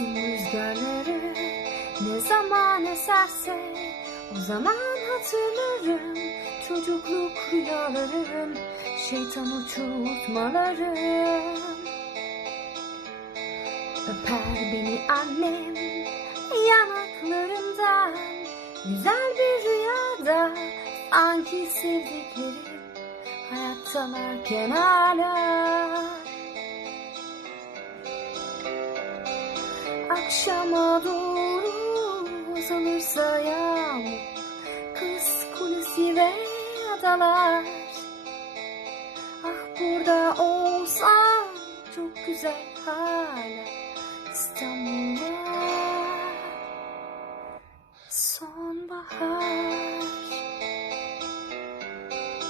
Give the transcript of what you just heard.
rüzgarları? Ne zaman eserse o zaman hatırlarım. Çocukluk rüyalarım şeytan uçurtmalarım. Öper beni annem yanaklarından Güzel bir rüyada sanki sevdiklerim. Hayattalarken hala Akşama doğru azalırsa yağmur Kız kulesi ve adalar. Ah burada olsam çok güzel hala İstanbul'da sonbahar